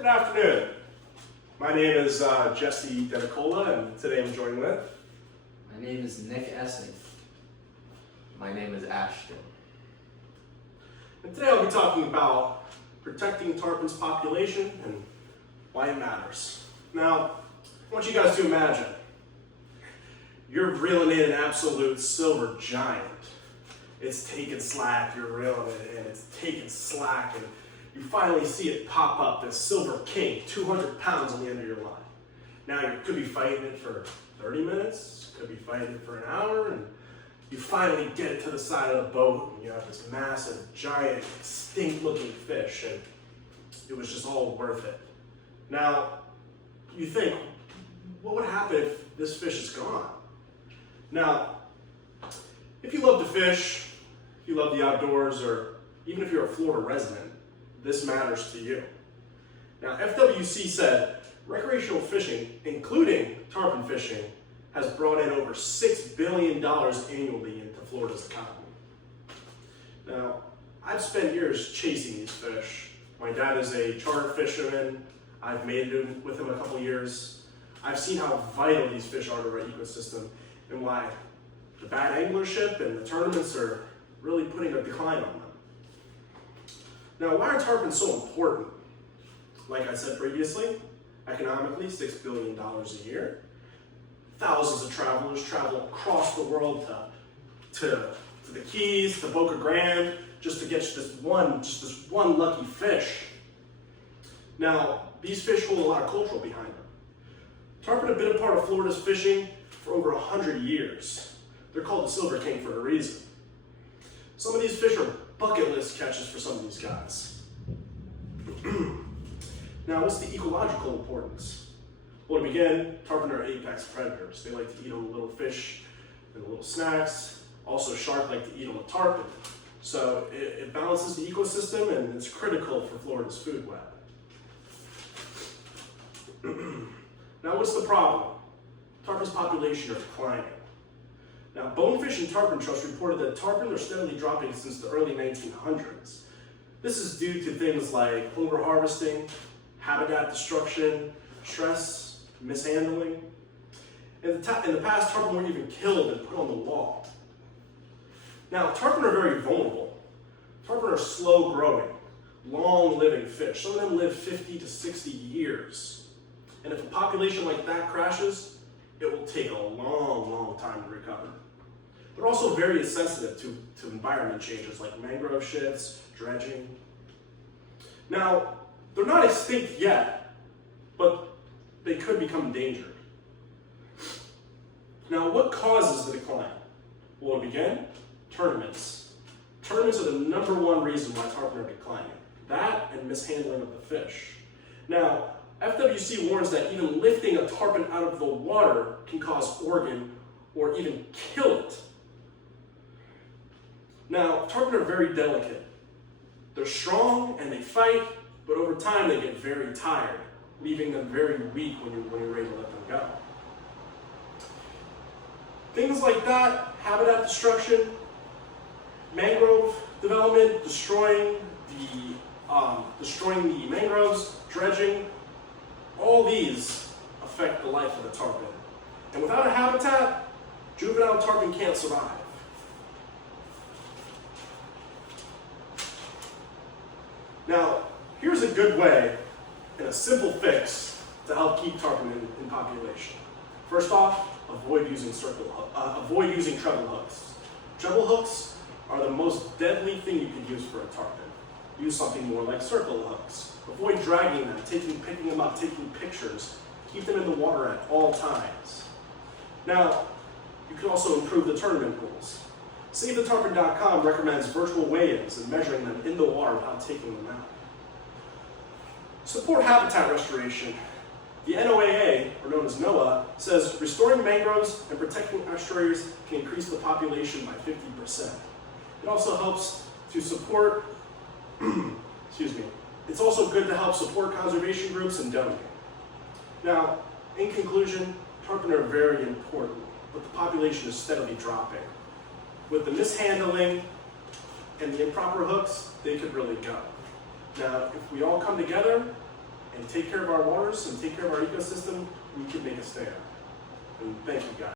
Good afternoon. My name is Jesse Denicola, and today I'm joined with... My name is Nick Essing. My name is Ashton. And today I'll be talking about protecting tarpon's population and why it matters. Now, I want you guys to imagine you're reeling in an absolute silver giant. It's taking slack, you're reeling it in, it's taking slack, and you finally see it pop up, this silver king, 200 pounds on the end of your line. Now you could be fighting it for 30 minutes, could be fighting it for an hour, and you finally get it to the side of the boat, and you have this massive, giant, extinct-looking fish, and it was just all worth it. Now, you think, what would happen if this fish is gone? Now, if you love to fish, if you love the outdoors, or even if you're a Florida resident, this matters to you. Now, FWC said recreational fishing, including tarpon fishing, has brought in over $6 billion annually into Florida's economy. Now, I've spent years chasing these fish. My dad is a charter fisherman. I've mated him with him a couple years. I've seen how vital these fish are to our ecosystem and why the bad anglership and the tournaments are really putting a decline on them. Now, why are tarpon so important? Like I said previously, economically, $6 billion a year. Thousands of travelers travel across the world to the Keys, to Boca Grande, just to get this one lucky fish. Now, these fish hold a lot of culture behind them. Tarpon have been a part of Florida's fishing for over 100 years. They're called the Silver King for a reason. Some of these fish are bucket list catches for some of these guys. Now, what's the ecological importance? Well, to begin, tarpon are apex predators. They like to eat on little fish and little snacks. Also, shark like to eat on the tarpon. So it balances the ecosystem, and it's critical for Florida's food web. Now, what's the problem? Tarpon's population are declining. Now, Bonefish and Tarpon Trust reported that tarpon are steadily dropping since the early 1900s. This is due to things like over-harvesting, habitat destruction, stress, mishandling. In the past, tarpon were even killed and put on the wall. Now, tarpon are very vulnerable. Tarpon are slow-growing, long-living fish. Some of them live 50 to 60 years. And if a population like that crashes, it will take a long, long time to recover. They're also very sensitive to environment changes like mangrove shifts, dredging. Now, they're not extinct yet, but they could become endangered. Now, what causes the decline? Well, to begin, tournaments. Tournaments are the #1 reason why tarpon are declining. That and mishandling of the fish. Now, FWC warns that even lifting a tarpon out of the water can cause organ or even kill it. Now, tarpon are very delicate. They're strong and they fight, but over time they get very tired, leaving them very weak when you're ready to let them go. Things like that, habitat destruction, mangrove development, destroying the mangroves, dredging, all these affect the life of the tarpon. And without a habitat, juvenile tarpon can't survive. Now, here's a good way and a simple fix to help keep tarpon in population. First off, avoid using treble hooks. Treble hooks are the most deadly thing you can use for a tarpon. Use something more like circle hooks. Avoid dragging them, picking them up, taking pictures. Keep them in the water at all times. Now, you can also improve the tournament rules. SaveTheTarpon.com recommends virtual weigh-ins and measuring them in the water without taking them out. Support habitat restoration. The NOAA, or known as NOAA, says restoring mangroves and protecting estuaries can increase the population by 50%. It also helps to support, it's also good to help support conservation groups and donate. Now, in conclusion, tarpon are very important, but the population is steadily dropping. With the mishandling and the improper hooks, they could really go. Now, if we all come together and take care of our waters and take care of our ecosystem, we can make a stand. And thank you guys.